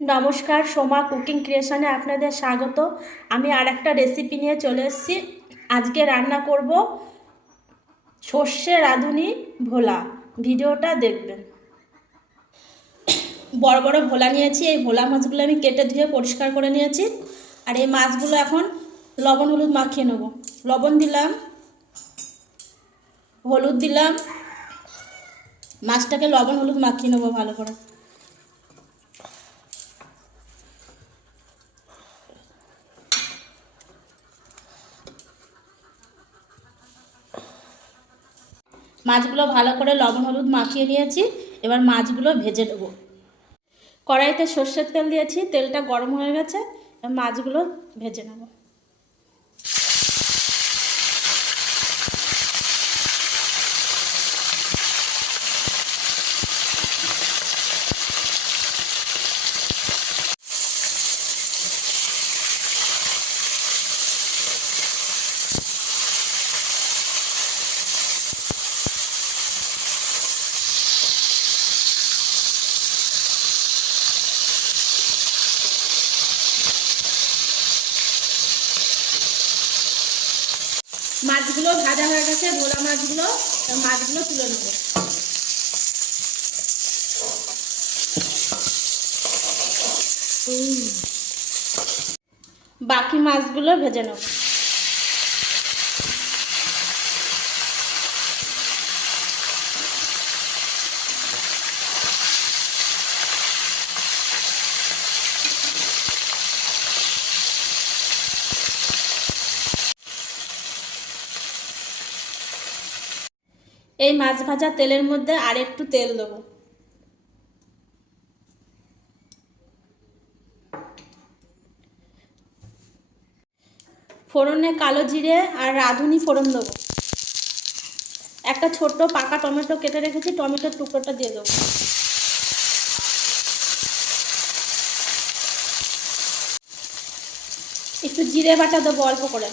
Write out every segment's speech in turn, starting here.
নমস্কার, সোমা কুকিং ক্রিয়েশনে আপনাদের স্বাগত। আমি আর একটা রেসিপি নিয়ে চলে এসেছি। আজকে রান্না করব সর্ষে রাঁধুনি ভোলা। ভিডিওটা দেখবেন। বড় বড় ভোলা নিয়েছি। এই ভোলা মাছগুলো আমি কেটে ধুয়ে পরিষ্কার করে নিয়েছি। আর এই মাছগুলো এখন লবণ হলুদ মাখিয়ে নেব। লবণ দিলাম, হলুদ দিলাম, মাছটাকে লবণ হলুদ মাখিয়ে নেবো ভালো করে। মাছগুলো ভালো করে লবণ হলুদ মাখিয়ে নিয়েছি। এবার মাছগুলো ভেজে নেব। কড়াইতে সর্ষের তেল দিয়েছি, তেলটা গরম হয়ে গেছে। মাছগুলো ভেজে নেব। মাছগুলো ভাজা হয়ে গেছে, ভোলা মাছগুলো। মাছগুলো তুলে নেব। বাকি মাছগুলো ভেজে নেব। এই মাছ ভাজা তেলের মধ্যে আর একটু তেল দেবো। ফোড়নে কালো জিরে আর রাঁধুনি ফোড়ন দেবো। একটা ছোট্ট পাকা টমেটো কেটে রেখেছি, টমেটোর টুকরোটা দিয়ে দেবো। একটু জিরে বাটা দেবো অল্প করে।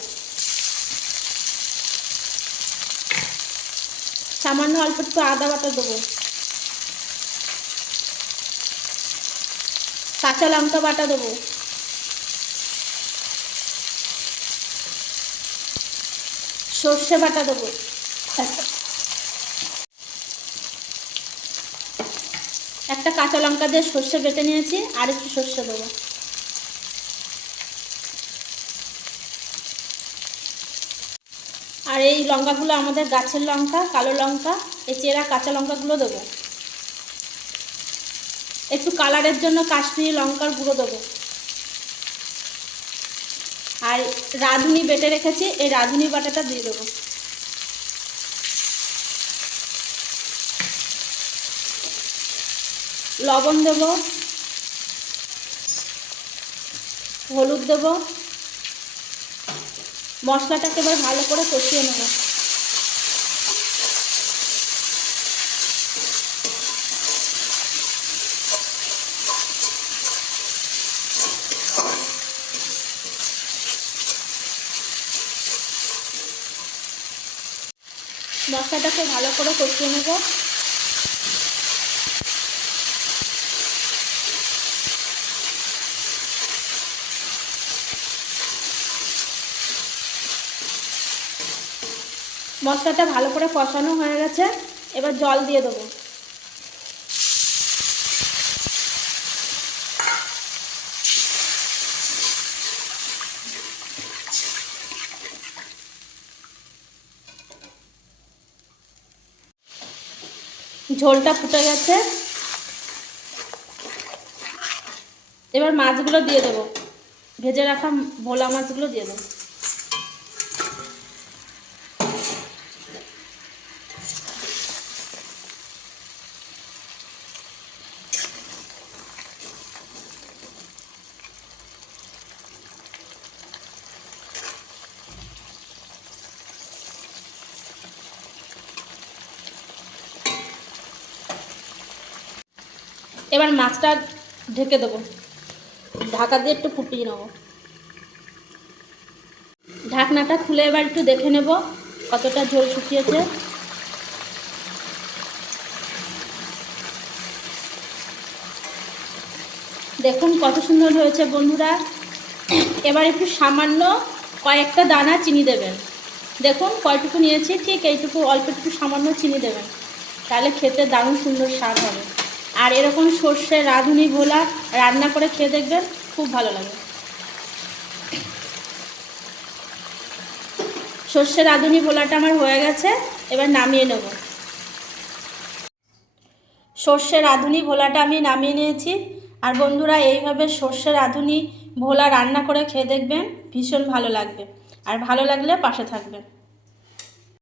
সামান্য অল্প একটু আদা বাটা দেবো। কাঁচা লঙ্কা বাটা দেবো। সর্ষে বাটা দেবো। একটা কাঁচা লঙ্কা দিয়ে সর্ষে বেটে নিয়েছি, আর একটু সর্ষে দেবো। আর এই লঙ্কাগুলো আমাদের গাছের লঙ্কা, কালো লঙ্কা। এই চেরা কাঁচা লঙ্কাগুলো দেবো। একটু কালারের জন্য কাশ্মীরি লঙ্কার গুঁড়ো দেবো। আর রাঁধুনি বেটে রেখেছি, এই রাঁধুনি বাটাটা দিয়ে দেবো। লবণ দেবো, হলুদ দেবো। মশলাটাকে এবার ভালো করে কষিয়ে নেব। মশলাটাকে ভালো করে কষিয়ে নেব। মশলাটা ভালো করে কষানো হয়ে গেছে, এবার জল দিয়ে দেবো। ঝোলটা ফুটে গেছে, এবার মাছগুলো দিয়ে দেবো। ভেজে রাখা ভোলা মাছগুলো দিয়ে দেবো। এবার মাছটা ঢেকে দেবো। ঢাকা দিয়ে একটু ফুটিয়ে নেব। ঢাকনাটা খুলে এবার একটু দেখে নেব কতটা ঝোল শুকিয়েছে। দেখুন কত সুন্দর হয়েছে বন্ধুরা। এবার একটু সামান্য কয়েকটা দানা চিনি দেবেন। দেখুন কয়টুকু নিয়েছি, ঠিক এইটুকু অল্প একটু সামান্য চিনি দেবেন, তাহলে খেতে দারুণ সুন্দর স্বাদ হবে। আর এরকম সর্ষে রাঁধুনি ভোলা রান্না করে খেয়ে দেখবেন, খুব ভালো লাগে। সর্ষে রাঁধুনি ভোলাটা আমার হয়ে গেছে, এবার নামিয়ে নেব। সর্ষে রাঁধুনি ভোলাটা আমি নামিয়ে নিয়েছি। আর বন্ধুরা এইভাবে সর্ষে রাঁধুনি ভোলা রান্না করে খেয়ে দেখবেন, ভীষণ ভালো লাগবে। আর ভালো লাগলে পাশে থাকবেন।